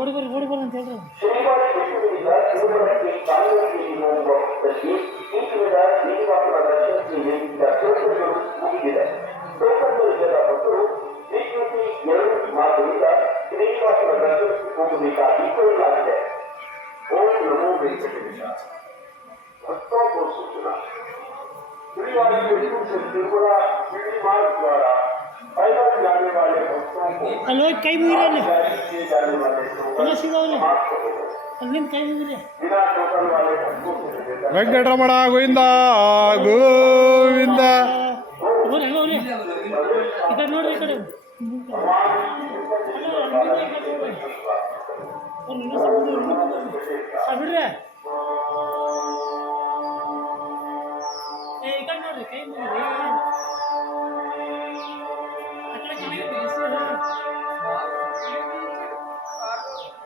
ಓಡಿ ಅಂತ ಹೇಳ್ರಿ. ಶನಿವಾರ ವಿಷ್ಣುವಿನಿಂದ ಶಿವಮೊಗ್ಗಕ್ಕೆ ಕಾಲುವೆಯಲ್ಲಿ ಹೋಗುವ ಪಥದಲ್ಲಿ ಈಗಿನ ಶ್ರೀನಿವಾಸನ ದರ್ಶನಕ್ಕೆ ನೇಮಿಸಿದ ಟೋಕನ್ಗಳು ಮುಗಿದಿದೆ. ಟೋಕನ್ಗಳಿಲ್ಲದ ಭಕ್ತರು ಶ್ರೀಕೃತಿ 2 ಮಾರ್ಗದಿಂದ ಶ್ರೀನಿವಾಸನ ದರ್ಶನಕ್ಕೆ ಹೋಗಬೇಕಾಗಿ ಕೋರಲಾಗಿದೆ. ಓಂ ನಮೋ ವೆಂಕಟೇಶ. भक्तों को सूचना श्रीवारी विष्णु से त्रिपुरा सीढ़ी मार्ग द्वारा पैदल जाने वाले भक्तों को हेलो कई मुझे जारी किए जाने वाले टोकन समाप्त हो गए। अल्लीन कई मुझे बिना टोकन वाले भक्तों को निवेदन ವೆಂಕಟರಮಣ ಗೋವಿಂದ ಗೋವಿಂದ. इधर नोड्री इकड़े बिड्रे इकड़ नोड्री कई मुझे